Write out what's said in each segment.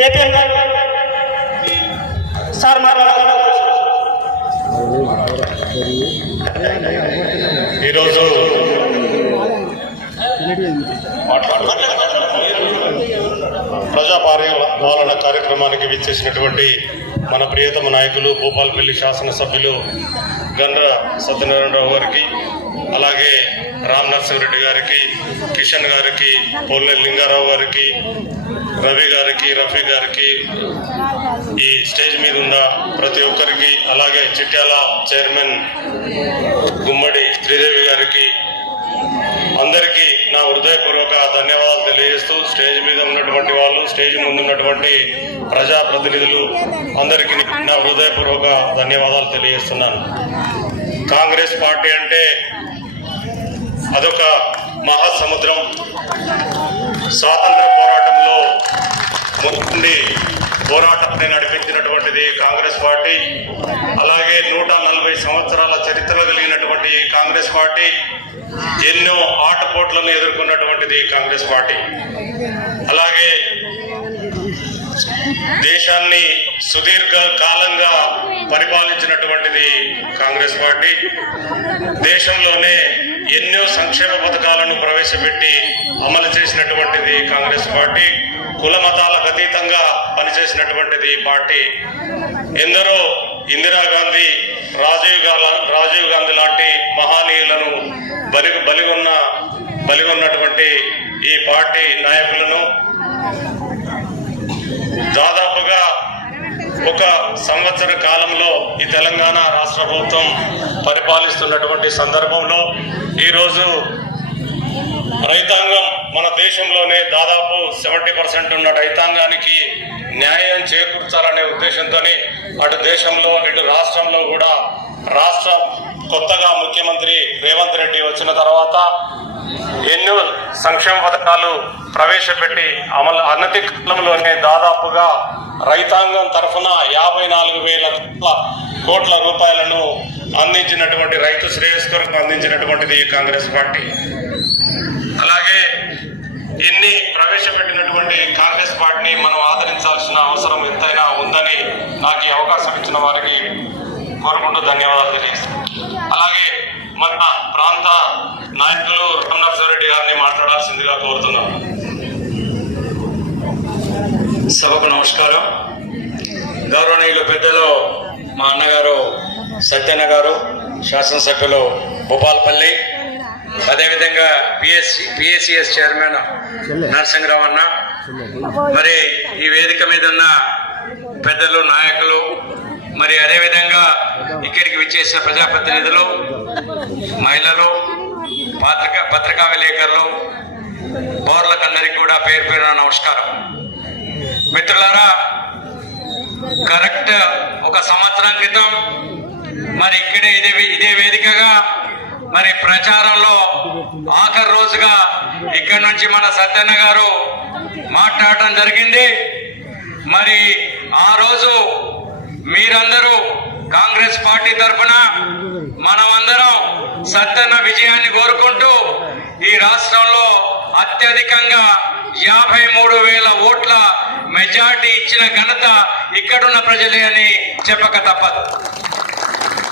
APM sir ఈరోజు ప్రజాపాలన కార్యక్రమానికి విచ్చేసినటువంటి మన ప్రియతమ నాయకులు భూపాలపల్లి శాసనసభ్యులు గండ్ర సత్యనారాయణరావు గారికి, అలాగే రామ్ నరసింహారెడ్డి గారికి, కిషన్ గారికి, పోలినేని లింగారావు గారికి, రవి గారికి, రఫీ గారికి, ఈ స్టేజ్ మీద ఉన్న ప్రతి ఒక్కరికి, అలాగే చిట్యాల చైర్మన్ గుమ్మడి శ్రీదేవి గారికి, అందరికీ నా హృదయపూర్వక ధన్యవాదాలు తెలియజేస్తూ, స్టేజ్ మీద ఉన్నటువంటి వాళ్ళు, స్టేజ్ ముందు ఉన్నటువంటి ప్రజాప్రతినిధులు అందరికీ నా హృదయపూర్వక ధన్యవాదాలు తెలియజేస్తున్నాను. కాంగ్రెస్ పార్టీ అంటే అదొక మహాసముద్రం. స్వాతంత్ర పోరాటంలో ముందుండి పోరాటాన్ని నడిపించినటువంటిది కాంగ్రెస్ పార్టీ. అలాగే 140 సంవత్సరాల చరిత్ర కలిగినటువంటి కాంగ్రెస్ పార్టీ ఎన్నో ఆటపోట్లను ఎదుర్కొన్నటువంటిది కాంగ్రెస్ పార్టీ. అలాగే దేశాన్ని సుదీర్ఘ కాలంగా పరిపాలించినటువంటిది కాంగ్రెస్ పార్టీ. దేశంలోనే ఎన్నో సంక్షేమ పథకాలను ప్రవేశపెట్టి అమలు చేసినటువంటిది కాంగ్రెస్ పార్టీ. కుల మతాలకు అతీతంగా పనిచేసినటువంటిది పార్టీ. ఎందరో ఇందిరాగాంధీ, రాజీవ్ గాంధీ లాంటి మహానీయులను బలిగొన్నటువంటి ఈ పార్టీ నాయకులను దాదాపుగా ఒక సంవత్సర కాలంలో ఈ తెలంగాణ రాష్ట్ర ప్రభుత్వం పరిపాలిస్తున్నటువంటి సందర్భంలో ఈరోజు రైతాంగం మన దేశంలోనే దాదాపు 70% ఉన్న రైతాంగానికి న్యాయం చేకూర్చాలనే ఉద్దేశంతో అటు దేశంలో ఇటు రాష్ట్రంలో కూడా కొత్తగా ముఖ్యమంత్రి రేవంత్ రెడ్డి వచ్చిన తర్వాత ఎన్నో సంక్షేమ పథకాలు ప్రవేశపెట్టి అన్నతి కాలంలోనే దాదాపుగా రైతాంగం తరఫున 54,000 కోట్ల రూపాయలను అందించినటువంటి, రైతు శ్రేయస్ కొరకు అందించినటువంటిది కాంగ్రెస్ పార్టీ. అలాగే ఇన్ని ప్రవేశపెట్టినటువంటి కాంగ్రెస్ పార్టీని మనం ఆదరించాల్సిన అవసరం ఎంతైనా ఉందని నాకు ఈ అవకాశం ఇచ్చిన వారికి కోరుకుంటూ ధన్యవాదాలు తెలియజేస్తాను. అలాగే మన ప్రాంత నాయకులు రామ్ నరసింహారెడ్డి గారిని మాట్లాడాల్సిందిగా కోరుతున్నాను. సభకు నమస్కారం. గౌరవనీయులు పెద్దలు మా అన్నగారు సత్యన్న గారు, శాసనసభ్యులు భూపాలపల్లి, అదేవిధంగా పిఎస్సిఎస్ చైర్మన్ నరసింహరావు అన్న, మరి ఈ వేదిక మీద ఉన్న పెద్దలు, నాయకులు, మరి అదేవిధంగా ఇక్కడికి విచ్చేసిన ప్రజాప్రతినిధులు, మహిళలు, పత్రికా విలేకరులు, పౌరులకందరికీ కూడా పేరు పేరున నమస్కారం. మిత్రులారా, కరెక్ట్ ఒక సంవత్సరం క్రితం మరి ఇక్కడే ఇదే వేదికగా మరి ప్రచారంలో ఆఖరి రోజుగా ఇక్కడి నుంచి మన సత్యన్న గారు మాట్లాడటం జరిగింది. మరి ఆ రోజు మీరందరూ కాంగ్రెస్ పార్టీ తరఫున మనమందరం సత్యన్న విజయాన్ని కోరుకుంటూ ఈ రాష్ట్రంలో అత్యధికంగా 53,000 ఓట్ల మెజార్టీ ఇచ్చిన ఘనత ఇక్కడున్న ప్రజలే అని చెప్పక తప్పదు.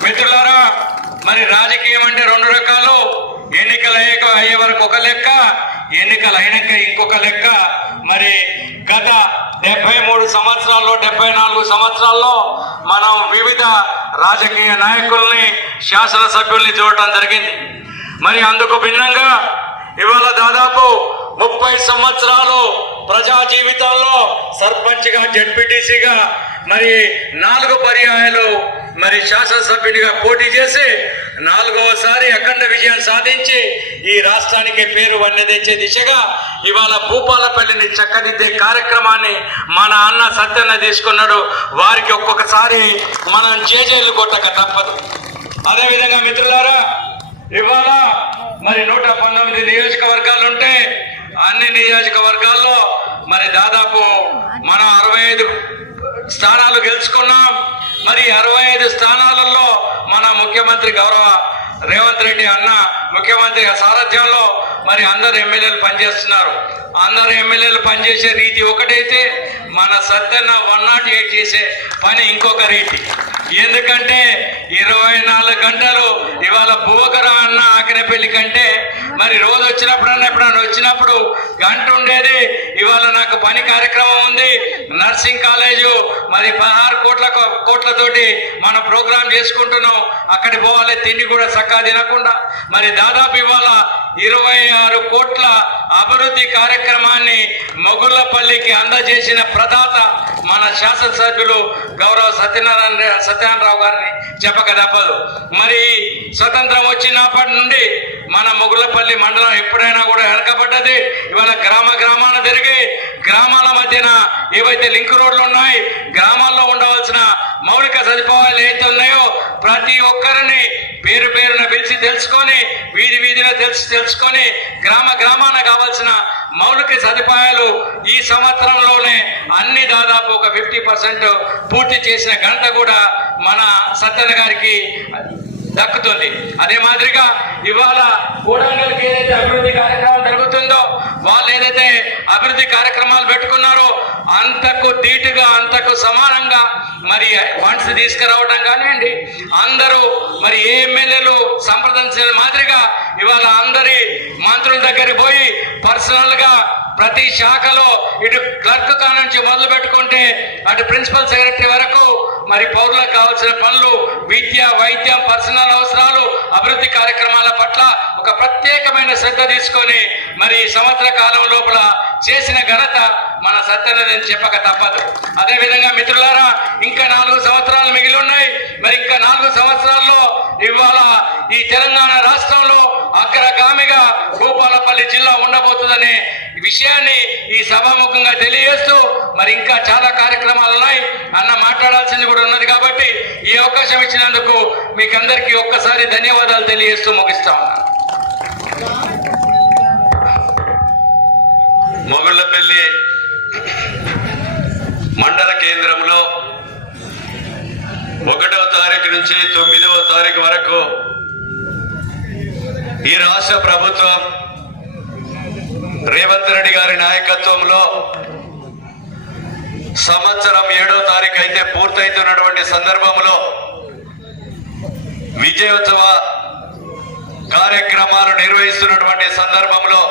మిత్రులారా, మరి రాజకీయం అంటే 2 రకాలు. ఎన్నికలు అయ్యే వరకు ఒక లెక్క, ఎన్నికలు అయినాక ఇంకొక లెక్క. మరి గత 73 సంవత్సరాల్లో, 74 సంవత్సరాల్లో మనం వివిధ రాజకీయ నాయకుల్ని, శాసనసభ్యుల్ని చూడటం జరిగింది. మరి అందుకు భిన్నంగా ఇవాళ దాదాపు 30 సంవత్సరాలు ప్రజా జీవితాల్లో సర్పంచ్గా, జడ్పీటీసీగా, మరి 4 పర్యాయాలు మరి శాసనసభ్యునిగా పోటీ చేసి 4వసారి అఖండ విజయం సాధించి ఈ రాష్ట్రానికి పేరు వన్నె తెచ్చే దిశగా ఇవాళ భూపాలపల్లిని చక్కదిద్దే కార్యక్రమాన్ని మన అన్న సత్యన్న తీసుకున్నాడు. వారికి ఒక్కొక్కసారి మనం జేజేలు కొట్టక తప్పదు. అదేవిధంగా మిత్రులారా, ఇవాళ మరి 119 నియోజకవర్గాలు ఉంటే అన్ని నియోజకవర్గాల్లో మరి దాదాపు మనం 65 స్థానాలు గెలుచుకున్నాం. మరి 65 స్థానాలలో మన ముఖ్యమంత్రి గౌరవ రేవంత్ రెడ్డి అన్న ముఖ్యమంత్రి సారథ్యంలో మరి అందరు ఎమ్మెల్యేలు పనిచేస్తున్నారు. అందరు ఎమ్మెల్యేలు పనిచేసే రీతి ఒకటైతే మన సత్యన్న 108 చేసే పని ఇంకొక రీతి. ఎందుకంటే 24 గంటలు ఇవాళ భూవకరం అన్న ఆకినపల్లి కంటే మరి రోజు వచ్చినప్పుడన్నా ఎప్పుడన్నా వచ్చినప్పుడు గంట ఉండేది. ఇవాళ నాకు పని కార్యక్రమం ఉంది, నర్సింగ్ కాలేజు మరి 16 కోట్లతోటి మనం ప్రోగ్రాం చేసుకుంటున్నాం. అక్కడికి పోవాలి, తిండి కూడా చక్కగా తినకుండా. మరి దాదాపు ఇవాళ 26 కోట్ల అభివృద్ధి కార్యక్రమాన్ని మొగుళ్ళపల్లికి అందజేసిన ప్రదాత మన శాసనసభ్యులు గౌరవ సత్యనారాయణరావు గారిని చెప్పక తప్పదు. మరి స్వతంత్రం వచ్చినప్పటి నుండి మన మొగుళ్ళపల్లి మండలం ఎప్పుడైనా కూడా వెనకబడ్డది. ఇవాళ గ్రామాన తిరిగి గ్రామాల మధ్యన ఏవైతే లింక్ రోడ్లు ఉన్నాయి, గ్రామాల్లో ఉండవలసిన మౌలిక సదుపాయాలు ఏవైతే ఉన్నాయో ప్రతి ఒక్కరిని పేరున పిలిచి తెలుసుకొని, వీధిన తెలుసుకొని గ్రామాన కావాల్సిన మౌలిక సదుపాయాలు ఈ సంవత్సరంలోనే అన్ని దాదాపు ఒక 50% పూర్తి చేసిన ఘనత కూడా మన సత్యన్న గారికి దక్కుతుంది. అదే మాదిరిగా ఇవాళ కోడంగల్కి ఏదైతే అభివృద్ధి కార్యక్రమం జరుగుతుందో, వాళ్ళు ఏదైతే అభివృద్ధి కార్యక్రమాలు పెట్టుకున్నారో అంతకు ధీటుగా, అంతకు సమానంగా మరి ఫండ్స్ తీసుకురావడం కానివ్వండి, అందరూ మరి ఏ ఎమ్మెల్యేలు సంప్రదించిన మాదిరిగా ఇవాళ అందరి మంత్రుల దగ్గర పోయి పర్సనల్ గా ప్రతి శాఖలో ఇటు క్లర్క్ కా నుంచి మొదలు పెట్టుకుంటే అటు ప్రిన్సిపల్ సెక్రటరీ వరకు మరి పౌరులకు కావాల్సిన పనులు, విద్య, వైద్యం, పర్సనల్ అవసరాలు, అభివృద్ధి కార్యక్రమాల పట్ల ఒక ప్రత్యేకమైన శ్రద్ధ తీసుకొని మరి సంవత్సర కాలం లోపల చేసిన ఘనత మన సత్యన్నదని చెప్పక తప్పదు. అదేవిధంగా మిత్రులారా, ఇంకా 4 సంవత్సరాలు మిగిలి ఉన్నాయి. మరి ఇంకా 4 సంవత్సరాల్లో ఇవాళ ఈ తెలంగాణ రాష్ట్రంలో అగ్రగామిగా భూపాలపల్లి జిల్లా ఉండబోతుందనే విషయాన్ని ఈ సభాముఖంగా తెలియజేస్తూ మరి ఇంకా చాలా కార్యక్రమాలు ఉన్నాయి. అన్న మాట్లాడాల్సింది కూడా ఉన్నది కాబట్టి ఈ అవకాశం ఇచ్చినందుకు మీకందరికీ ఒక్కసారి ధన్యవాదాలు తెలియజేస్తూ ముగిస్తా ఉన్నాను. మొగుళ్ళపల్లి మండల కేంద్రంలో 1వ తారీఖు నుంచి 9వ తారీఖు వరకు ఈ రాష్ట్ర ప్రభుత్వం రేవంత్ రెడ్డి గారి నాయకత్వంలో సంవత్సరం 7వ తారీఖు అయితే పూర్తయితున్నటువంటి సందర్భంలో విజయోత్సవ కార్యక్రమాలు నిర్వహిస్తున్నటువంటి సందర్భంలో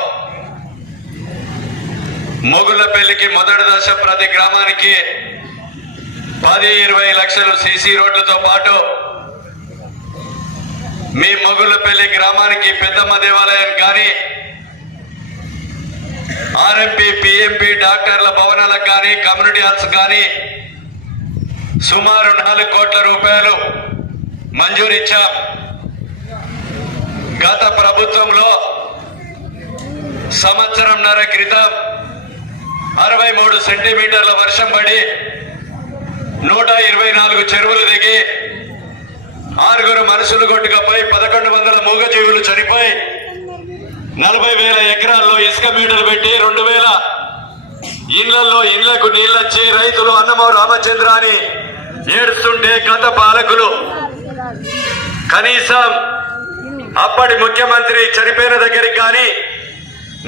మొగుళ్ళపల్లికి మొదటి దశ ప్రతి గ్రామానికి 10-20 లక్షలు సీసీ రోడ్లతో పాటు మీ మొగుళ్ళపల్లి గ్రామానికి పెద్దమ్మ దేవాలయం కానీ, ఆర్ఎంపీ, పిఎంపీ డాక్టర్ల భవనాలకు కానీ, కమ్యూనిటీ హాల్స్ కానీ సుమారు 4 కోట్ల రూపాయలు మంజూరిచ్చాం. గత ప్రభుత్వంలో సంవత్సరంన్నర క్రితం 63 సెంటీమీటర్ల వర్షం పడి 124 చెరువులు దిగి 6 మనుషులు కొట్టుకపోయి 1100 మూగజీవులు చనిపోయి 40,000 ఎకరాల్లో ఇసుక మీటర్లు పెట్టి 2,000 ఇళ్లకు నీళ్ళొచ్చి రైతులు అన్నమో రామచంద్ర అని ఏడుస్తుంటే గత పాలకులు కనీసం అప్పటి ముఖ్యమంత్రి చనిపోయిన దగ్గరికి కానీ,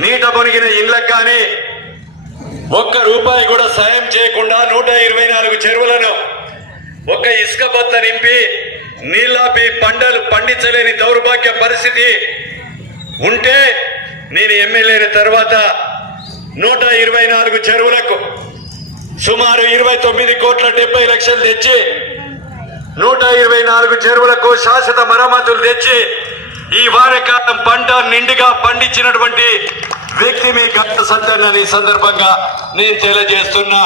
నీట మునిగిన ఇళ్లకు కానీ ₹1 కూడా సాయం చేయకుండా 124 చెరువులను ఒక ఇసుక బొత్త నింపి నీళ్ళాపి పంటలు పండించలేని దౌర్భాగ్య పరిస్థితి ఉంటే నేను ఎమ్మెల్యే తర్వాత 124 చెరువులకు సుమారు 29 కోట్ల 70 లక్షలు తెచ్చి 124 చెరువులకు శాశ్వత మరమ్మతులు తెచ్చి ఈ వారకాలం పంట నిండుగా పండించినటువంటి వ్యక్తి మీ గత సత్యాన్ని సందర్భంగా నేను తెలియజేస్తున్నా.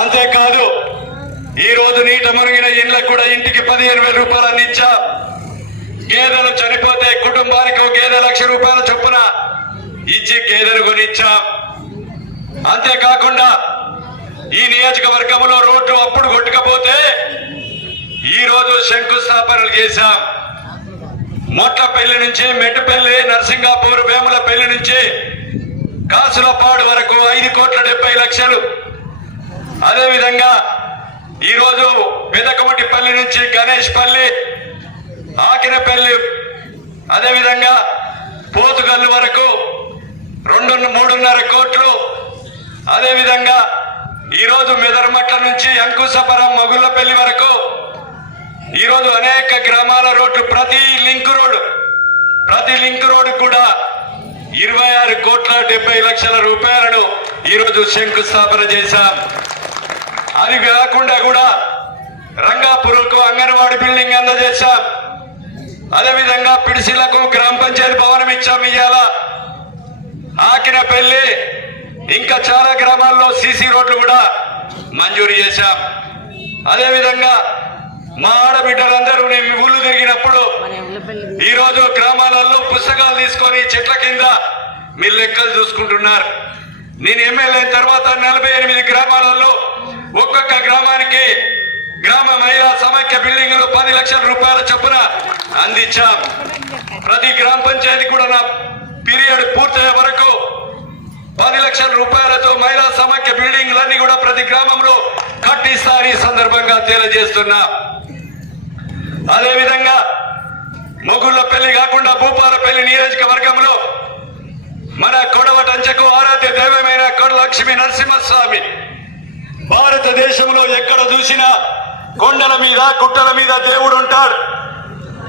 అంతేకాదు ఈ రోజు నీట మునిగిన ఇళ్లకు కూడా ఇంటికి 15,000 రూపాయలు అందించా. గేదెలు చనిపోతే కుటుంబానికి ఒక గేదె ₹1,00,000 చొప్పున ఇచ్చి గేదెలు కొనిచ్చాం. అంతేకాకుండా ఈ నియోజకవర్గంలో రోడ్లు అప్పుడు కొట్టుకపోతే ఈ రోజు శంకుస్థాపనలు చేశాం. మొట్లపల్లి నుంచి మెట్టుపల్లి, నర్సింగాపూర్, వేములపల్లి నుంచి కాసులపాడు వరకు 5 కోట్ల 70 లక్షలు. అదేవిధంగా ఈరోజు పెదకమటిపల్లి నుంచి గణేష్ పల్లి, ఆకినపల్లి, అదేవిధంగా పోతుగల్లు వరకు 2-3.5 కోట్లు. అదేవిధంగా ఈరోజు మెదర్మట్ల నుంచి అంకుశపురం మొగుళ్ళపల్లి వరకు ఈరోజు అనేక గ్రామాల రోడ్లు, ప్రతి లింక్ రోడ్డు కూడా 26,70,00,000 రూపాయలను ఈరోజు శంకుస్థాపన చేశాం. అది కాకుండా కూడా రంగాపురంకు అంగన్వాడీ బిల్డింగ్ అందజేశాం. అదేవిధంగా పిడిసిలకు గ్రామ పంచాయతీ భవనం ఇచ్చాం. ఇయ్యాల ఆకినపల్లి ఇంకా చాలా గ్రామాల్లో సీసీ రోడ్లు కూడా మంజూరు చేశాం. అదేవిధంగా మా ఆడబిడ్డలందరూ నేను ఊళ్ళు తిరిగినప్పుడు ఈరోజు గ్రామాలలో పుస్తకాలు తీసుకొని చెట్ల కింద మీ లెక్కలు చూసుకుంటున్నారు. నేను ఎమ్మెల్యే అయిన తర్వాత 48 గ్రామాలలో ఒక్కొక్క గ్రామానికి గ్రామ మహిళా సమైక్య బిల్డింగ్లు 10 లక్షల రూపాయల చొప్పున అందించాం. ప్రతి గ్రామ పంచాయతీ కూడా నా పీరియడ్ పూర్తయ్యే వరకు 10 లక్షల రూపాయలతో మహిళా సమైక్య బిల్డింగ్లన్నీ కూడా ప్రతి గ్రామంలో కట్టిస్తారు. ఈ సందర్భంగా తెలియజేస్తున్నా. అదేవిధంగా మొగుళ్ళపల్లి కాకుండా భూపాలపల్లి నియోజకవర్గంలో మన కొడవటంచకు ఆరాధ్య దైవమైన కొడలక్ష్మీ నరసింహస్వామి, భారతదేశంలో ఎక్కడ చూసినా కొండల మీద గుట్టల మీద దేవుడు ఉంటాడు.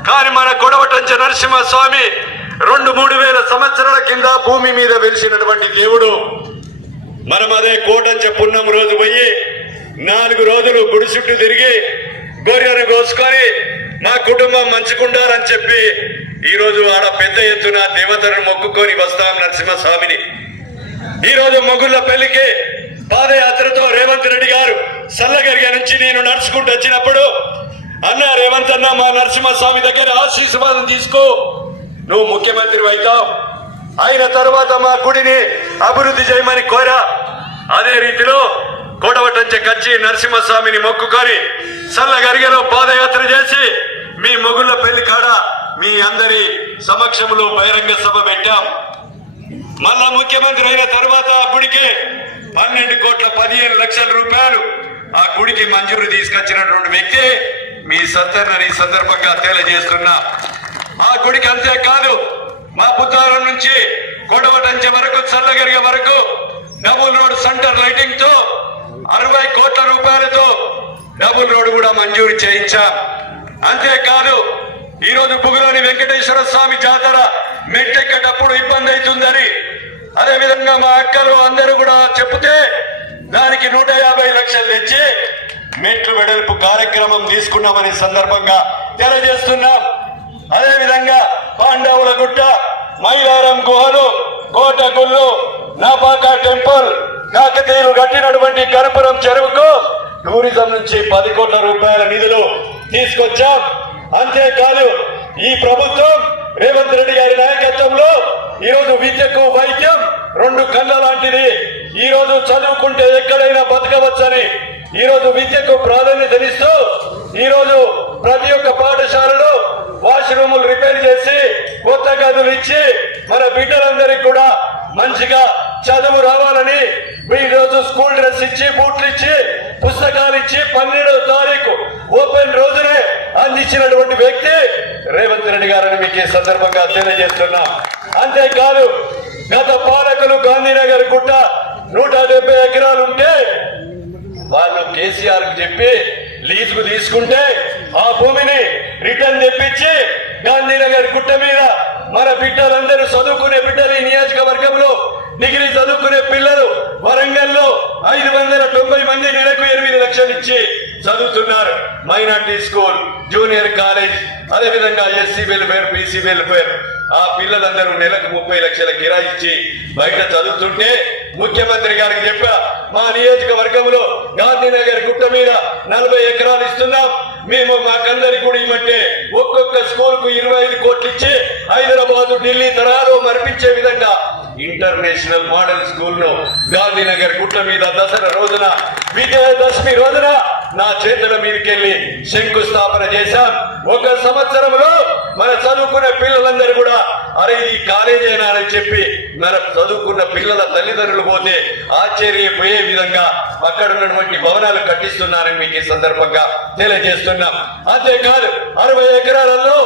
కానీ మన కొడవటంచ నరసింహస్వామి 2-3 వేల సంవత్సరాల కింద భూమి మీద వెలిసినటువంటి దేవుడు. మనం అదే కోటంచ పున్నం రోజు పోయి 4 రోజులు గుడి చుట్టూ తిరిగి గొర్రెను కోసుకొని మా కుటుంబం మంచుకుంటారని చెప్పి ఈరోజు ఆడ పెద్ద ఎత్తున దేవతలను మొక్కుకొని వస్తాం నరసింహస్వామిని. ఈరోజు మొగుళ్ళ పెళ్లికి పాదయాత్రతో రేవంత్ రెడ్డి గారు సల్లగరిగ నుంచి నేను నడుచుకుంటూ వచ్చినప్పుడు, అన్న రేవంత్ అన్న మా నరసింహస్వామి దగ్గర ఆశీర్వాదం తీసుకో, నువ్వు ముఖ్యమంత్రి అవుతావు, అయిన తర్వాత మా గుడిని అభివృద్ధి చేయమని కోరా. అదే రీతిలో కోటవటంచ కచ్చి నరసింహస్వామిని మొక్కుకొని సల్లగరిగలో పాదయాత్ర చేసి మీ మొగుళ్ళ పెళ్లి కాడ మీ అందరి సమక్షంలో బహిరంగ సభ పెట్టాం. మళ్ళా ముఖ్యమంత్రి అయిన తర్వాత ఆ గుడికి 12,15 లక్షల రూపాయలు ఆ గుడికి మంజూరు తీసుకొచ్చినటువంటి వ్యక్తి మీ సత్తన్నని సందర్భంగా తెలియజేస్తున్నా. ఆ గుడికి అంతేకాదు, మా పుత్తారం నుంచి కొడవటంచ వరకు చల్లగరిగ వరకు డబుల్ రోడ్ సెంటర్ లైటింగ్ తో 60 కోట్ల రూపాయలతో డబుల్ రోడ్ కూడా మంజూరు చేయించాం. అంతేకాదు, ఈరోజు బుగులోని వెంకటేశ్వర స్వామి జాతర మెట్టెక్కేటప్పుడు ఇబ్బంది అవుతుందని అదేవిధంగా మా అక్కలు అందరూ కూడా చెప్తే దానికి 150 లక్షలు తెచ్చి మెట్లు వెడల్పు కార్యక్రమం తీసుకున్నామని సందర్భంగా తెలియజేస్తున్నాం. అదేవిధంగా పాండవుల గుట్ట, మైలారం గుహలు, కోటగుళ్ళు, నాపాక టెంపుల్, కాకతీయులు కట్టినటువంటి కనుపురం చెరువుకు టూరిజం నుంచి 10 కోట్ల రూపాయల నిధులు తీసుకొచ్చాం. అంతేకాదు, ఈ ప్రభుత్వం రేవంత్ రెడ్డి గారి నాయకత్వంలో ఈరోజు విద్యకు వైద్యం 2 కళ్ళ లాంటిది. ఈరోజు చదువుకుంటే ఎక్కడైనా బతకవచ్చని ఈరోజు విద్యకు ప్రాధాన్యతనిస్తూ ఈరోజు ప్రతి ఒక్క పాఠశాలలో వాష్రూములు రిపేర్ చేసి కొత్త గదులు ఇచ్చి మన బిడ్డలందరికీ కూడా మంచిగా చదువు రావాలని ఈరోజు స్కూల్ డ్రెస్ ఇచ్చి, బూట్లు ఇచ్చి, పుస్తకాలు ఇచ్చి 12వ తారీఖు ఓపెన్ రోజునే అందించినటువంటి వ్యక్తి రేవంత్ రెడ్డి గారని మీకు ఈ సందర్భంగా తెలియజేస్తున్నా. అంతేకాదు, గత పాలకులు గాంధీనగర్ గుట్ట 170 ఎకరాలు ఉంటే వాళ్ళు కేసీఆర్ కు చెప్పి లీజుకు తీసుకుంటే ఆ భూమిని రిటర్న్ తెప్పించి గాంధీనగర్ గుట్ట మీద మన బిడ్డలందరూ చదువుకునే బిడ్డలు, ఈ నియోజకవర్గంలో డిగ్రీ చదువుకునే పిల్లలు వరంగల్లో 590 మంది నెలకు 8 లక్షలు ఇచ్చి చదువుతున్నారు. మైనార్టీ స్కూల్, జూనియర్ కాలేజ్, అదేవిధంగా ఎస్సీ వెల్ఫేర్, బీసీ వెల్ఫేర్, ఆ పిల్లలందరూ నెలకు 30 లక్షల కిరాయి ఇచ్చి బయట చదువుతుంటే ముఖ్యమంత్రి గారికి చెప్పా, మా నియోజకవర్గంలో గాంధీనగర్ గుట్ట మీద 40 ఎకరాలు ఇస్తున్నాం, మేము మాకందరికి కూడా ఇవ్వమంటే ఒక్కొక్క స్కూల్ కు 25 కోట్లు ఇచ్చి హైదరాబాద్, ఢిల్లీ తరహాలో మరిపించే విధంగా ఇంటర్నేషనల్ మోడల్ స్కూల్ ను గాంధీనగర్ గుట్ట మీద దసరా రోజున, విజయదశమి రోజున నా చేతుల మీదకెళ్లి శంకుస్థాపన చేశాం. 1 సంవత్సరంలో మన చదువుకునే పిల్లలందరూ కూడా అరే ఈ కాలేజేనా అని చెప్పి మన చదువుకున్న పిల్లల తల్లిదండ్రులు పోతే ఆశ్చర్యపోయే విధంగా అక్కడ ఉన్నటువంటి భవనాలు కట్టిస్తున్నారని మీకు ఈ సందర్భంగా తెలియజేస్తున్నాం. అంతేకాదు, 60 ఎకరాలలో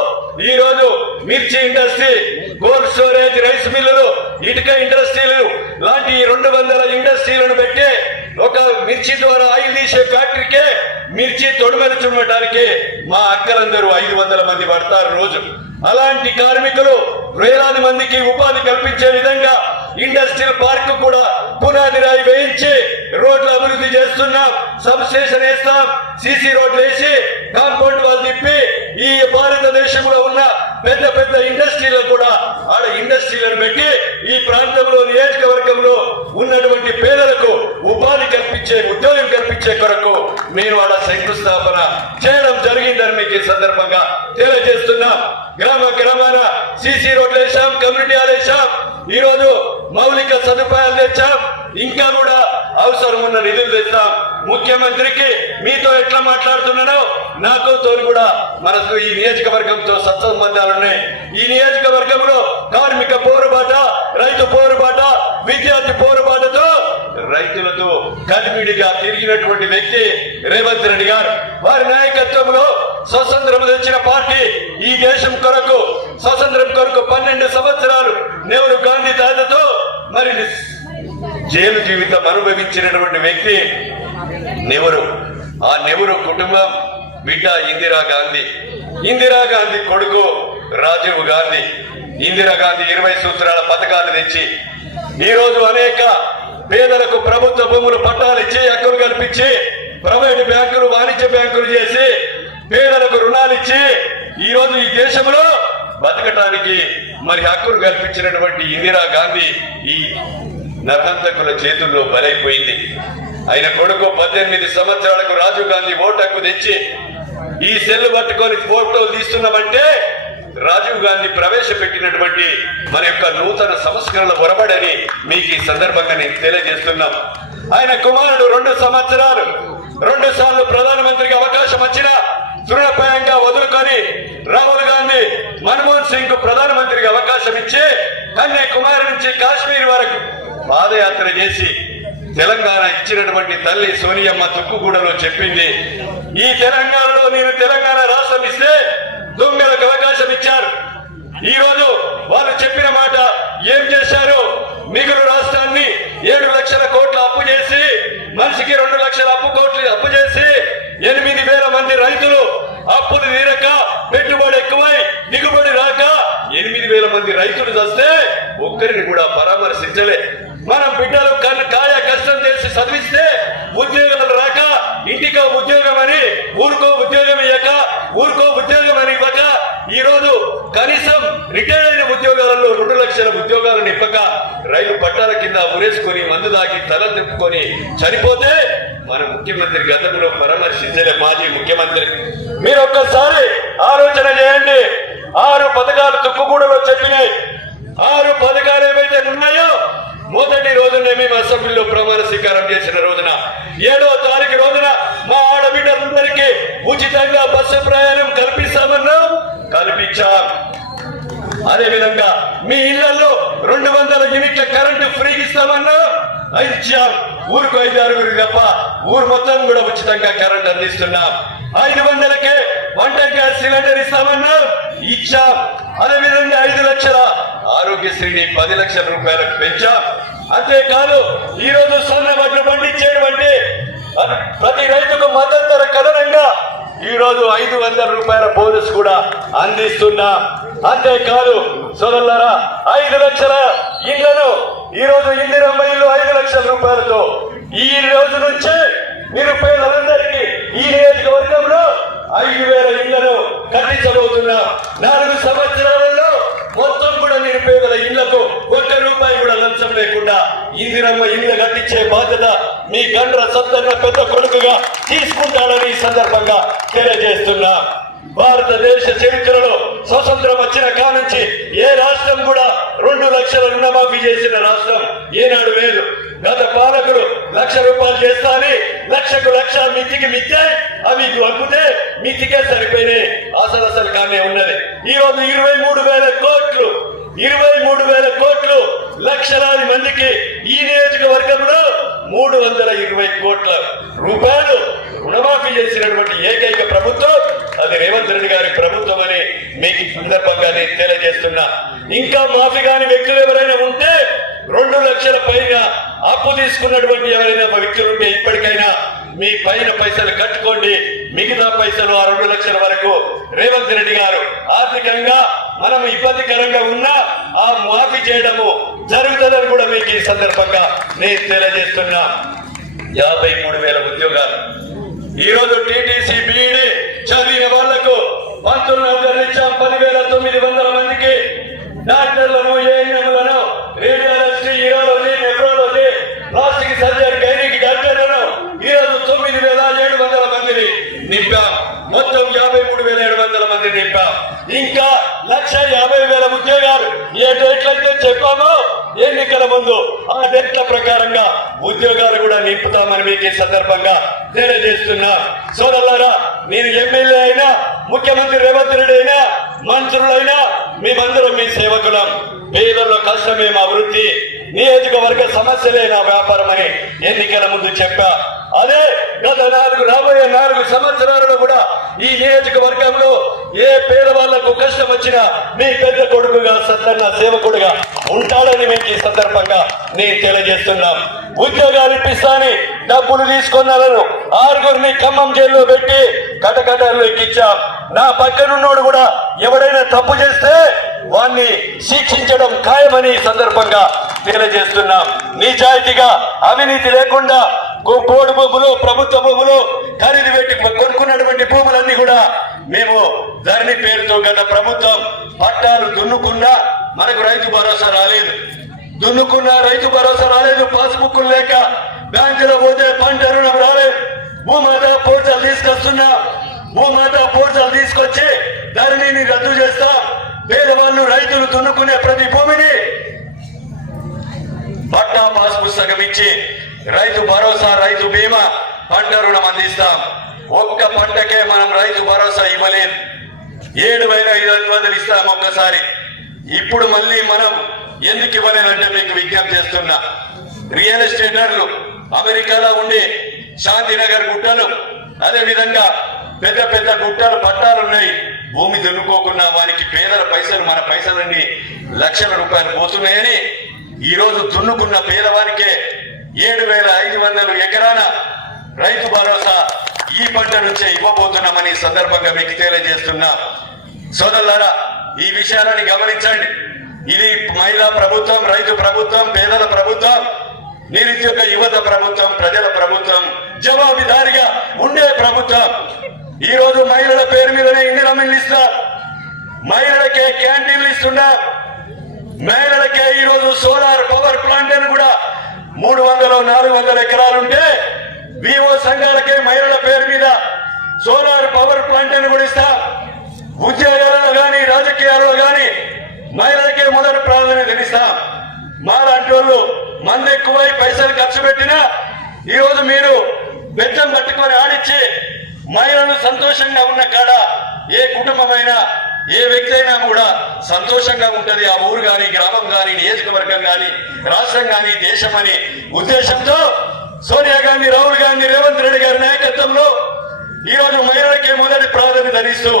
ఈ రోజు మిర్చి ఇండస్ట్రీ, కోల్డ్ స్టోరేజ్, రైస్ మిల్లులు, ఇటుక ఇండస్ట్రీలు లాంటి 200 ఇండస్ట్రీలను పెట్టి ఒక మిర్చి ద్వారా ఆయిల్ తీసే ఫ్యాక్టరీకే మిర్చి తొడుమలు చుమ్మటానికి మా అక్కలందరూ 500 మంది పడతారు రోజు. అలాంటి కార్మికులు వేలాది మందికి ఉపాధి కల్పించే విధంగా ఇండస్ట్రియల్ పార్క్ కూడా పునాది రాయి వేయించి రోడ్లు అభివృద్ధి చేస్తున్నాం. సబ్ స్టేషన్ వేస్తాం, సీసీ రోడ్లు వేసి కాంపౌండ్ వాళ్ళు తిప్పి ఈ భారతదేశంలో ఉన్న పెద్ద పెద్ద ఇండస్ట్రీలను కూడా ఆడ ఇండస్ట్రీలను పెట్టి ఈ ప్రాంతంలో నియోజకవర్గంలో ఉన్నటువంటి పేదలకు ఉపాధి కల్పించే, ఉద్యోగం కల్పించే కొరకు మేము ఆడ శంకుస్థాపన చేయడం జరిగిందని మీకు ఈ సందర్భంగా తెలియజేస్తున్నాం. గ్రామ గ్రామాన సీసీ రోడ్లు వేసాం, కమ్యూనిటీ హాల్ వేసాం, ఈ రోజు మౌలిక సదుపాయాలు తెచ్చాం, ఇంకా కూడా అవసరం ఉన్న నిధులు తెచ్చాం. ముఖ్యమంత్రికి మీతో ఎట్లా మాట్లాడుతున్నానో నాతో కూడా మనకు ఈ నియోజకవర్గంతో సత్సంబంధాలున్నాయి. ఈ నియోజకవర్గంలో కార్మిక పోరుబాట, రైతు పోరుబాట, విద్యార్థి పోరుబాటతో రైతులతో కలిపిడిగా తిరిగినటువంటి వ్యక్తి రేవంత్ రెడ్డి గారు. వారి నాయకత్వంలో స్వతంత్రం తెచ్చిన పార్టీ ఈ దేశం కొరకు, స్వతంత్రం కొరకు 12 సంవత్సరాలు నెహ్రూ గాంధీ తాతతో మరి జైలు జీవితం అనుభవించినటువంటి వ్యక్తి నెహ్రూ. ఆ నెహ్రూ కుటుంబం బిడ్డ ఇందిరాగాంధీ, ఇందిరాగాంధీ కొడుకు రాజీవ్ గాంధీ. ఇందిరాగాంధీ 20 సూత్రాల పథకాలు తెచ్చి ఈ రోజు అనేక పేదలకు ప్రభుత్వ భూములు పట్టాలు ఇచ్చి, హక్కులు కల్పించి, ప్రైవేటు బ్యాంకులు, వాణిజ్య బ్యాంకులు చేసి పేదలకు రుణాలు ఇచ్చి ఈ రోజు ఈ దేశంలో బతకటానికి మరి హక్కులు కల్పించినటువంటి ఇందిరాగాంధీ ఈ నరహంతకుల చేతుల్లో బలైపోయింది. ఆయన కొడుకు 18 సంవత్సరాలకు రాజీవ్ గాంధీ ఓటు హక్కు తెచ్చి ఈ సెల్ పట్టుకొని ఫోటోలు తీస్తున్నామంటే రాజీవ్ గాంధీ ప్రవేశపెట్టినటువంటి మన యొక్క నూతన సంస్కరణల ఒరబడని మీకు ఈ సందర్భంగా నేను తెలియజేస్తున్నాం. ఆయన కుమారుడు 2 సంవత్సరాలు 2 సార్లు ప్రధానమంత్రికి అవకాశం వచ్చినా తృణప్రాయంగా వదులుకొని రాహుల్ గాంధీ మన్మోహన్ సింగ్ కు ప్రధానమంత్రికి అవకాశం ఇచ్చి కన్యాకుమారి నుంచి కాశ్మీర్ వరకు పాదయాత్ర చేసి తెలంగాణ ఇచ్చినటువంటి తల్లి సోనియమ్మ తుక్కుగూడలో చెప్పింది, ఈ తెలంగాణలో నేను తెలంగాణ రాష్ట్రం ఇస్తే దొంగలకు అవకాశం ఇచ్చారు. ఈ రోజు వాళ్ళు చెప్పిన మాట ఏం చేశారు? మిగులు రాష్ట్రాన్ని 7 లక్షల కోట్ల అప్పు చేసి, మనిషికి 2 లక్షల అప్పు చేసి 8,000 మంది రైతులు అప్పులు తీరక, పెట్టుబడి ఎక్కువై దిగుబడి రాక 8,000 మంది రైతులు చస్తే ఒక్కరిని కూడా పరామర్శించలే. మనం బిడ్డలు కాయ కష్టం చేసి చదివిస్తే ఉద్యోగాలు రాక, ఇంటికో ఉద్యోగం అని ఊరికో ఉద్యోగం ఇవ్వక, ఊరికో ఉద్యోగం అని ఇవ్వక, ఈ రోజు కనీసం రిటైర్ అయిన ఉద్యోగాలలో 2 లక్షల ఉద్యోగాలను ఇవ్వక రైలు పట్టాల కింద ఉరేసుకొని మందు దాగి తల తిప్పుకొని చనిపోతే మన ముఖ్యమంత్రి గతంలో పరామర్శించలే. మాజీ ముఖ్యమంత్రి మీరు ఒక్కసారి ఆలోచన చేయండి. 6 పథకాలు తుక్కుగూడలో చెప్పినాయి. 6 పథకాలు ఏవైతే ఉన్నాయో మొదటి రోజునే మేము అసెంబ్లీలో ప్రమాణ స్వీకారం చేసిన రోజున 7వ తారీఖు రోజున మా ఆడబిడ్డలందరికీ ఉచితంగా బస్సు ప్రయాణం కల్పిస్తామన్నాం, కల్పించాం. అదేవిధంగా మీ ఇళ్లలో 200 యూనిట్ల కరెంటు ఫ్రీగా ఇస్తామన్నా ఇచ్చాం. ఊరుకు 5-6 తప్ప ఊరు మొత్తం కూడా ఉచితంగా కరెంట్ అందిస్తున్నాం. 500కే వంట గ్యాస్ సిలిండర్ ఇస్తామన్నా ఇచ్చాం. అదేవిధంగా 5 లక్షల ఆరోగ్యశ్రీని 10 లక్షల రూపాయలకు పెంచాం. అంతేకాదు ఈ రోజు సన్న వడ్లు పండించేటువంటి ప్రతి రైతుకు మద్దతు ధర కథనంగా ఈ రోజు 500 రూపాయల బోనస్ కూడా అందిస్తున్నాం. అంతేకాదు సోదరులారా, 5 లక్షల ఇళ్లను ఈ రోజు ఇందిరమ్మ ఇల్లు 5 లక్షల రూపాయలతో ఈ రోజు నుంచి నిరుపేదలందరికీ ఈ నియోజకవర్గంలో 5,000 ఇళ్లను కట్టించబోతున్నాం. 4 సంవత్సరాలలో మొత్తం కూడా నిరుపేదల ఇళ్లకు 1 రూపాయి కూడా లంచం లేకుండా ఇందిరమ్మ ఇల్లు కట్టించే బాధ్యత మీ గండ్ర సత్తన్న పెద్ద కొడుకుగా తీసుకుంటాడని ఈ సందర్భంగా తెలియజేస్తున్నా. భారతదేశ చరిత్రలో స్వతంత్రం వచ్చిన కానుంచి ఏ రాష్ట్రం కూడా 2 లక్షల రుణమాఫీ చేసిన రాష్ట్రం ఏనాడు లేదు. గత పాలకులు 1,00,000 రూపాయలు చేస్తాని లక్షకు లక్ష మితికి మిత్తే అవి అమ్మితే మితికే సరిపోయినాయి. అసలు కానే ఉన్నది. ఈ రోజు 23,000 కోట్లు 23,000 కోట్లు లక్షలాది మందికి ఈ నియోజకవర్గంలో 320 కోట్ల రూపాయలు రుణమాఫీ చేసినటువంటి ఏకైక ప్రభుత్వం అది రేవంత్ రెడ్డి గారి ప్రభుత్వం అని మీకు ఈ సందర్భంగా నేను తెలియజేస్తున్నా. ఇంకా మాఫీ కాని వ్యక్తులు ఎవరైనా ఉంటే 2 లక్షల పైన అప్పు తీసుకున్నటువంటి ఎవరైనా వ్యక్తులు ఉంటే ఇప్పటికైనా మీ పైన పైసలు కట్టుకోండి. మిగతా పైసలు ఆ 2 లక్షల వరకు రేవంత్ రెడ్డి గారు ఆర్థికంగా మనం ఇబ్బందికరంగా ఉన్నా ఆ మాఫీ చేయడము జరుగుతుందని కూడా మీకు ఈ సందర్భంగా నేను తెలియజేస్తున్నా. 53,000 ఉద్యోగాలు ఈ రోజు టీటీసీ బీఈడి చదివిన వాళ్లకు పంతులను ఇచ్చాం. 10,900 మందికి డాక్టర్లను, ఏఎన్ఎంలను, radiology, urology, nephrology, plastic surgery, gynaec డాక్టర్లను ఈరోజు 9,700 మందిని నింపాం. మొత్తం 53,700 మంది నింపాం. ఇంకా 1,50,000 ఉద్యోగాలు ఏ డేట్లయితే చెప్పామో ఎన్నికల ముందు ఆ డేట్ల ప్రకారంగా ఉద్యోగాలు కూడా నింపుతామని మీకు ఈ సందర్భంగా తెలియజేస్తున్నా. సోదరులారా, నేను ఎమ్మెల్యే అయినా, ముఖ్యమంత్రి రేవంత్ రెడ్డి అయినా, మంత్రులైనా మేమందరం మీ సేవకులం. పేదల్లో కష్టమే మా వృత్తి, నియోజకవర్గ సమస్యలే నా వ్యాపారం అని ఎన్నికల ముందు చెప్పా. అదే గత రాబోయే 4 సంవత్సరాలలో కూడా ఈ నియోజకవర్గంలో ఏ పేదవాళ్లకు కష్టం వచ్చినా మీ పెద్ద కొడుకుగా, సత్యన్న సేవకుడుగా ఉంటాడని మీకు ఈ సందర్భంగా నేను తెలియజేస్తున్నాం. ఉద్యోగాలు ఇప్పిస్తాని డబ్బులు తీసుకున్నాను 6గురిని ఖమ్మం జైల్లో పెట్టి కటకటాలు ఎక్కించాం. నా పక్కనున్నోడు కూడా ఎవడైనా తప్పు చేస్తే వాణ్ణి శిక్షించడం ఖాయమని ఈ సందర్భంగా తెలియజేస్తున్నాం. నిజాయితీగా, అవినీతి లేకుండా పోడు భూములు, ప్రభుత్వ భూములు ఖరీదు పెట్టి కొనుక్కున్నటువంటి భూములన్నీ కూడా మేము ధరణి పేరుతో గత ప్రభుత్వం పట్టాలు దున్నుకున్నా మనకు రైతు భరోసా రాలేదు. దున్నుకున్నా రైతు భరోసా రాలేదు. పాస్బుక్లు లేక బ్యాంకులో పోతే పంట రుణం రాలేదు. భూమాత పోర్టల్ తీసుకొస్తున్నా. భూమాత పోర్టల్ తీసుకొచ్చి ధరణిని రద్దు చేస్తా. పేదవాళ్ళు, రైతులు దున్నుకునే ప్రతి భూమిని పట్టా పాస్ పుస్తకం ఇచ్చి రైతు భరోసా, రైతు బీమా, పంట రుణం అందిస్తాం. ఒక్క పంటకే మనం రైతు భరోసా ఇవ్వలేదు. 7,500 ఇస్తాం ఒక్కసారి. ఇప్పుడు మళ్ళీ మనం ఎందుకు ఇవ్వలేదంటే మీకు విజ్ఞప్తి చేస్తున్నా. రియల్ ఎస్టేటర్లు అమెరికాలో ఉండి శాంతినగర్ గుట్టలు, అదే విధంగా పెద్ద పెద్ద గుట్టలు పట్టాలున్నాయి. భూమి దున్నుకోకున్నా వారికి పేదల పైసలు, మన పైసలన్నీ లక్షల రూపాయలు పోతున్నాయని ఈ రోజు దున్నుకున్న పేదవారికే 7,500 ఎకరాల రైతు భరోసా ఈ పంట నుంచే ఇవ్వబోతున్నామని సందర్భంగా మీకు తెలియజేస్తున్నా. సోదరులారా, ఈ విషయాలని గమనించండి. ఇది మహిళా ప్రభుత్వం, రైతు ప్రభుత్వం, పేదల ప్రభుత్వం, నిరుద్యోగ యువత ప్రభుత్వం, ప్రజల ప్రభుత్వం, జవాబుదారిగా ఉండే ప్రభుత్వం. ఈ రోజు మహిళల పేరు మీదనే ఇందిరమ్మలు ఇస్తా, మహిళలకే క్యాంటీన్లు ఇస్తున్నా, మహిళలకే ఈ రోజు సోలార్ పవర్ ప్లాంట్ అని కూడా 300-400 ఎకరాలుంటే వివో సంఘాలకే మహిళల పేరు మీద సోలార్ పవర్ ప్లాంట్ అని కూడా ఇస్తా. ఉద్యోగాలలో గాని, రాజకీయాలలో గాని మహిళలకే మొదటి ప్రాధాన్యత ఇస్తాం. మాలాంటి వాళ్ళు మంది ఎక్కువై పైసలు ఖర్చు పెట్టినా ఈ రోజు మీరు బెచ్చం పట్టుకొని ఆడిచ్చి మహిళలు సంతోషంగా ఉన్న కాడ ఏ కుటుంబమైనా, ఏ వ్యక్తి అయినా కూడా సంతోషంగా ఉంటది. ఆ ఊరు గాని, గ్రామం గాని, నియోజకవర్గం గాని, రాష్ట్రం గాని, దేశం అని ఉద్దేశంతో సోనియా గాంధీ, రాహుల్ గాంధీ, రేవంత్ రెడ్డి గారి నాయకత్వంలో ఈ రోజు మహిళలకే మొదటి ప్రాధాన్యత ఇస్తూ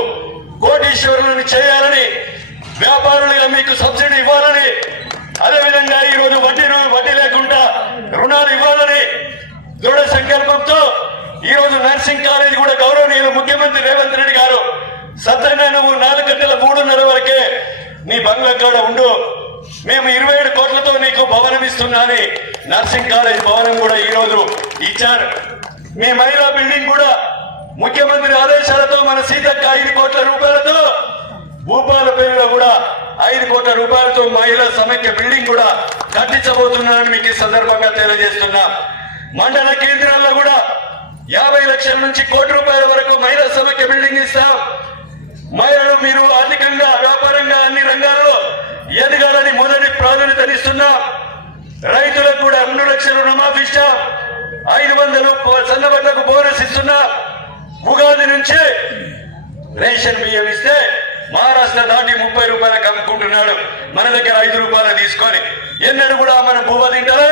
కోటీశ్వరులను చేయాలని, వ్యాపారులుగా మీకు సబ్సిడీ ఇవ్వాలని, అదేవిధంగా ఈ రోజు వడ్డీ లేకుండా రుణాలు ఇవ్వాలని దృఢ సంకల్పంతో ఈ రోజు నర్సింగ్ కాలేజీ కూడా గౌరవనీయులు ముఖ్యమంత్రి రేవంత్ రెడ్డి గారు సత్యన నువ్వు 4 గంటల 3:30 వరకే నీ బంగ్లా కాడ ఉండు, మేము 27 కోట్లతో నీకు భవనం ఇస్తున్నాని నర్సింగ్ కాలేజ్ భవనం కూడా ఈ రోజు ఇచ్చారు. మీ మహిళా బిల్డింగ్ కూడా ముఖ్యమంత్రి ఆదేశాలతో మన సీతక్క 5 కోట్ల రూపాయలతో, భూపాల పేరులో కూడా 5 కోట్ల రూపాయలతో మహిళా సమైక్య బిల్డింగ్ కూడా కట్టించబోతున్నానని మీకు ఈ సందర్భంగా తెలియజేస్తున్నా. మండల కేంద్రాల్లో కూడా 50 లక్షల నుంచి 1 కోటి రూపాయల వరకు మహిళా సమైక్య బిల్డింగ్ ఇస్తాం. మహిళలు మీరు ఆర్థికంగా, వ్యాపారంగా అన్ని రంగాల్లో ఎదగాలని మొదటి ప్రాధాన్యతనిస్తున్నా. రైతులకు కూడా 2 లక్షల రుణమాఫీ ఇస్తాం. 500 సన్నబడ్లకు బోనస్ ఇస్తున్నా. ఉగాది నుంచి రేషన్ బియ్యం ఇస్తే మహారాష్ట్ర దాటి 30 రూపాయలకు అమ్ముకుంటున్నాడు. మన దగ్గర 5 రూపాయలు తీసుకొని ఎన్నడూ కూడా మనం బువ్వ తింటారా?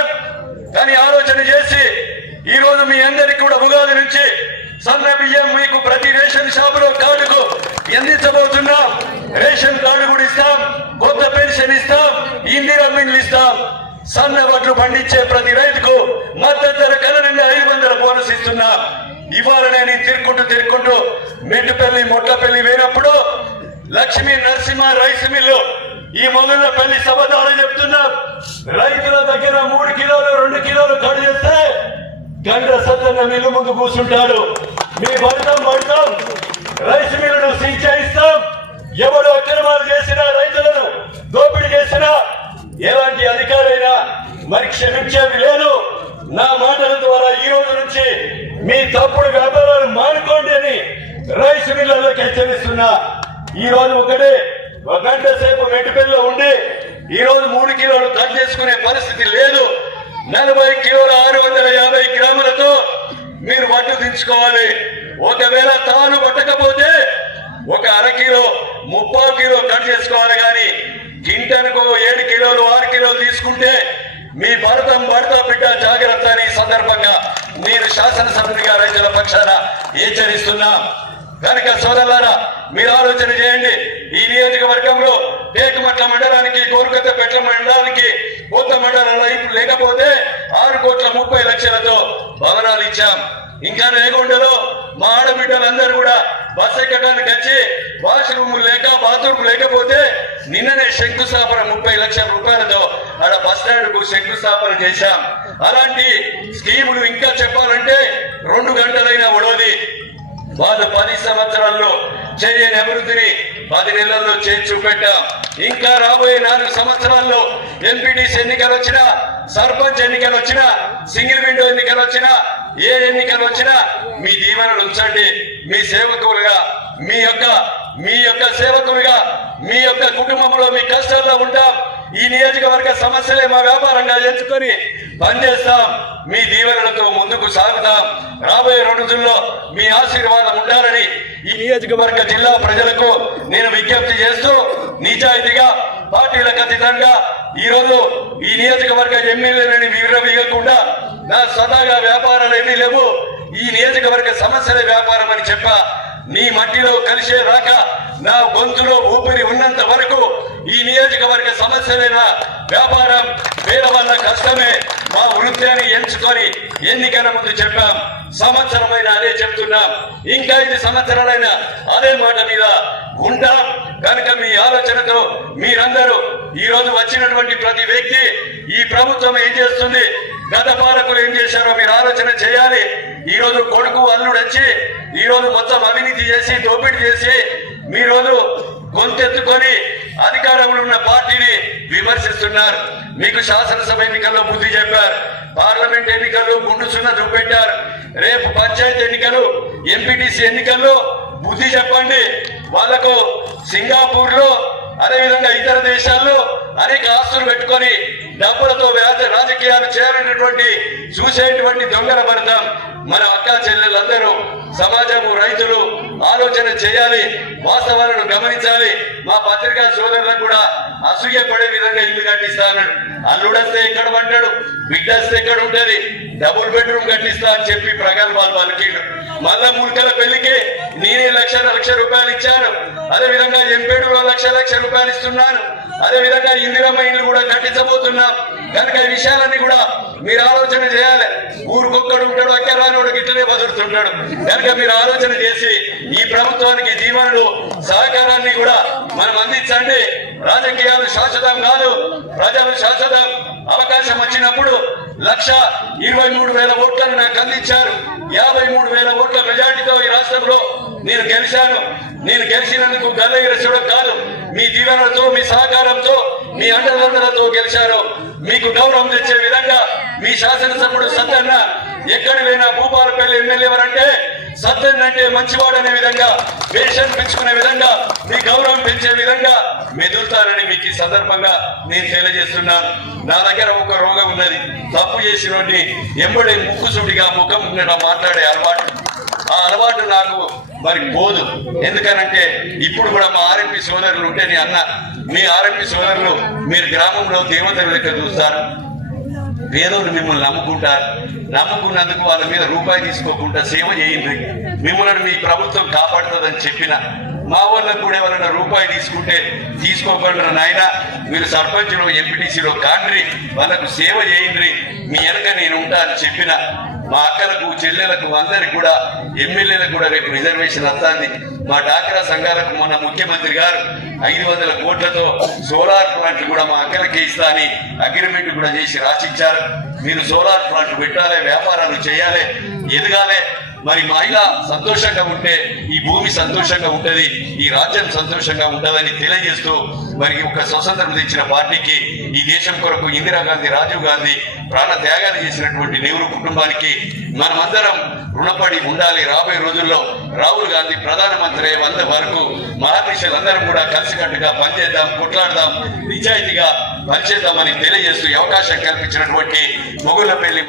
కానీ ఆలోచన చేసి ఈ రోజు మీ అందరికి కూడా ఉగాది నుంచి సన్న బియ్యం మీకు ప్రతి రేషన్ షాపులో కార్డుకు అందించబోతున్నాం. రేషన్ కార్డు కూడా ఇస్తాం, కొత్త పెన్షన్ ఇస్తాం, ఇందిరా మిల్లు ఇస్తాం. సన్న వడ్లు పండించే ప్రతి రైతుకు మద్దతు ధర కలనంగా 500 బోనస్ ఇస్తున్నాం. ఇవాళ నేను తిరుక్కుంటూ మెట్టుపల్లి మొట్లపల్లి వేసినప్పుడు లక్ష్మీ నరసింహ రైస్ మిల్లు ఈ మొగళ్ళపల్లి సభ ద్వారా చెప్తున్నాం. రైతుల దగ్గర 3 కిలోలు 2 కిలోలు కట్ చేస్తే గంట సత్తన్న మిల్లు ముందు కూర్చుంటాడు. మీ పడతాం రైస్ మిల్లును సీజ్ చేయిస్తాం. ఎవరు అక్రమాలు చేసినా, రైతులను దోపిడీ చేసినా, ఎలాంటి అధికారైనా మరి క్షమించేది లేదు. నా మాటల ద్వారా ఈ రోజు నుంచి మీ తప్పుడు వ్యాపారాలు మానుకోండి అని రైస్ మిల్లర్లకు హెచ్చరిస్తున్నా. ఈ రోజు ఒక గంట సేపు మెట్టుపల్లిలో ఉండి ఈ రోజు 3 కిలోలు కట్ చేసుకునే పరిస్థితి లేదు. 40 కిలోల 650 గ్రాములతో మీరు వడ్డు దించుకోవాలి. ఒకవేళ తాను పట్టకపోతే ఒక అరకిలో 30 కిలో కట్ చేసుకోవాలి. కానీ గింటనుకో 7 కిలోలు 6 కిలోలు తీసుకుంటే మీ భరత బిడ్డ జాగ్రత్త అని సందర్భంగా నేను శాసనసభ్యునిగా రైతుల పక్షాన హెచ్చరిస్తున్నా. కనుక సోదరులారా, మీరు ఆలోచన చేయండి. ఈ నియోజకవర్గంలో టేకుమట్ల మండలానికి, కోరుకొత్తపేట మండలానికి, కొత్త మండలంలో ఇప్పుడు లేకపోతే 6,30,00,000తో భవనాలు ఇచ్చాం. ఇంకా రేగొండలో మా ఆడబిడ్డలందరూ కూడా బస్ ఎక్కడానికి వచ్చి వాష్రూములు లేక బాత్రూమ్ లేకపోతే నిన్ననే శంకుస్థాపన 30 లక్షల రూపాయలతో ఆడ బస్ స్టాండ్ కు శంకుస్థాపన చేశాం. అలాంటి స్కీములు ఇంకా చెప్పాలంటే 2 గంటలైనా ఒడవది. వాళ్ళు 10 సంవత్సరాల్లో చేయని అభివృద్ధిని 10 నెలల్లో చేసి చూపెట్టాం. ఇంకా రాబోయే 4 సంవత్సరాల్లో ఎంపీటీసీ ఎన్నికలు వచ్చినా, సర్పంచ్ ఎన్నికలు వచ్చినా, సింగిల్ విండో ఎన్నికలు వచ్చినా, ఏ ఎన్నికలు వచ్చినా మీ దీవెనలు ఉంచండి. మీ సేవకులుగా, మీ యొక్క సేవకులుగా, మీ యొక్క కుటుంబంలో మీ కష్టాల్లో ఉంటాం. ఈ నియోజకవర్గ సమస్యలే మా వ్యాపారంగా ఎంచుకొని పనిచేస్తాం. మీ దీవెనలతో ముందుకు సాగుతాం. రాబోయే రోజుల్లో మీ ఆశీర్వాదం ఉండాలని ఈ నియోజకవర్గ జిల్లా ప్రజలకు నేను విజ్ఞప్తి చేస్తూ, నిజాయితీగా పార్టీలకు అతీతంగా ఈరోజు ఈ నియోజకవర్గ ఎమ్మెల్యేలని విరవీయకుండా నా సదాగా వ్యాపారాలు ఏమీ లేవు, ఈ నియోజకవర్గ సమస్యలే వ్యాపారం అని చెప్పా. నీ మట్టిలో కలిసే రాక నా గొంతులో ఊపిరి ఉన్నంత వరకు ఈ నియోజకవర్గ సమస్యలైనా వ్యాపారం పేద వల్ల కష్టమే. మా వృత్తిని ఎంచుకొని ఎన్నికల ముందు చెప్పాం. సంవత్సరమైన అదే చెప్తున్నాం. ఇంకా 5 సంవత్సరాలైనా అదే మాట మీద ఉంటాం. కనుక మీ ఆలోచనతో మీరందరూ ఈ రోజు వచ్చినటువంటి ప్రతి వ్యక్తి ఈ ప్రభుత్వం ఏం చేస్తుంది, గత పాలకులు ఏం చేశారో మీరు ఆలోచన చేయాలి. ఈ రోజు కొడుకు అల్లుడు వచ్చి ఈ రోజు మొత్తం అవినీతి చేసి, దోపిడీ చేసి మీ రోజు గొంతెత్తుకొని అధికారంలో ఉన్న పార్టీని విమర్శిస్తున్నారు. మీకు శాసనసభ ఎన్నికల్లో బుద్ధి చెప్పారు, పార్లమెంట్ ఎన్నికల్లో గుండు సున్న చూపెట్టారు. రేపు పంచాయతీ ఎన్నికలు, ఎంపీటీసీ ఎన్నికల్లో బుద్ధి చెప్పండి. వాళ్లకు సింగపూర్ లో అదేవిధంగా ఇతర దేశాల్లో అనేక ఆస్తులు పెట్టుకొని డబ్బులతో రాజకీయాలు చేయాలనేటువంటి చూసేటువంటి దొంగల భరతం మన అక్కా చెల్లెలందరూ, సమాజము, రైతులు ఆలోచన చేయాలి, వాస్తవాలను గమనించాలి. మా పత్రికా సోదరులకు కూడా అసూయపడే విధంగా ఇల్లు కట్టిస్తాను. అల్లుడస్తే ఎక్కడ పడ్డాడు, బిడ్డస్తే ఎక్కడ ఉంటది, డబుల్ బెడ్రూమ్ కట్టిస్తా అని చెప్పి ప్రగల్భాలు పలికిండు. మళ్ళా ముల్కల పెళ్లికి నేనే లక్ష రూపాయలు ఇచ్చాను. అదే విధంగా ఎంపేడులో లక్ష రూపాయలు ఇస్తున్నాను. అదే విధంగా ఇందిరమ్మ ఇల్లు కూడా కట్టించబోతున్నాం. కనుక ఈ విషయాలన్నీ కూడా మీరు ఆలోచన చేయాలి. ఊరికొక్కడు ఉంటాడు, అక్కరానోడు గిట్లనే బదులుతుంటాడు. కనుక మీరు ఆలోచన చేసి ఈ ప్రభుత్వానికి దీవెనలు, సహకారాన్ని కూడా మనం అందించండి. రాజకీయాలు శాశ్వతం కాదు, ప్రజలు శాశ్వతం. అవకాశం వచ్చినప్పుడు 1,23,000 ఓట్లను నాకు అందించారు. 53,000 ఓట్ల మెజార్టీతో ఈ రాష్ట్రంలో నేను గెలిచాను. నేను గెలిచినందుకు గల్లగిరచడం కాదు, మీ దీవెనలతో, మీ సహకారంతో, మీ అండదండలతో గెలిచారు. మీకు గౌరవం తెచ్చే విధంగా మీ శాసనసభ్యుడు సత్తన్న ఎక్కడి పోయినా భూపాలపల్లి ఎమ్మెల్యే ఎవరంటే సత్తన్న అంటే మంచివాడనే విధంగా, వేషం పెంచుకునే విధంగా, మీ గౌరవం పెంచే విధంగా మెదులుతారని మీకు ఈ సందర్భంగా నేను తెలియజేస్తున్నాను. నా దగ్గర ఒక రోగం ఉన్నది, తప్పు చేసినోడిని ఎంబడి ముక్కుసూటిగా ముఖం మాట్లాడే అలవాటు. ఆ అలవాటు నాకు మరి పోదు. ఎందుకనంటే ఇప్పుడు కూడా మా ఆర్ఎంపీ సోదరులు ఉంటే నీ అన్న, మీ ఆర్ఎంపీ సోదరులు మీరు గ్రామంలో దేవతల లెక్క చూస్తారు. పేదోళ్ళు మిమ్మల్ని నమ్ముకున్నందుకు వాళ్ళ మీద రూపాయి తీసుకోకుండా సేవ చేయండి, మిమ్మల్ని మీ ప్రభుత్వం కాపాడుతుందని చెప్పిన మా వాళ్ళకు కూడా ఎవరైనా రూపాయి తీసుకుంటే తీసుకోకుండా నాయన మీరు సర్పంచ్లో ఎంపీటీసీలో కాండ్రి వాళ్ళకు సేవ చేయండి, మీ వెనక నేను ఉంటా అని చెప్పిన మా అక్కలకు చెల్లెలకు అందరికి కూడా ఎమ్మెల్యేలకు కూడా రేపు రిజర్వేషన్ వస్తుంది. మా డాక్రా సంఘాలకు మొన్న ముఖ్యమంత్రి గారు 500 కోట్లతో సోలార్ ప్లాంట్ కూడా మా అక్కలకి ఇస్తా అని అగ్రిమెంట్ కూడా చేసి రాసిచ్చారు. మీరు సోలార్ ప్లాంట్ పెట్టాలి, వ్యాపారాలు చేయాలి, ఎదగాలి. మరి మహిళ సంతోషంగా ఉంటే ఈ భూమి సంతోషంగా ఉంటది, ఈ రాజ్యం సంతోషంగా ఉంటదని తెలియజేస్తూ మరి ఒక స్వతంత్రం తెచ్చిన పార్టీకి ఈ దేశం కొరకు ఇందిరాగాంధీ, రాజీవ్ గాంధీ ప్రాణ త్యాగాలు చేసినటువంటి నెహ్రూ కుటుంబానికి మనమందరం రుణపడి ఉండాలి. రాబోయే రోజుల్లో రాహుల్ గాంధీ ప్రధానమంత్రి అయ్యే వరకు మహాదేశాలందరం కూడా కలిసికట్టుగా పనిచేద్దాం, కొట్లాడదాం, నిజాయితీగా పనిచేద్దామని తెలియజేస్తూ అవకాశం కల్పించినటువంటి మొగుళ్ళపల్లి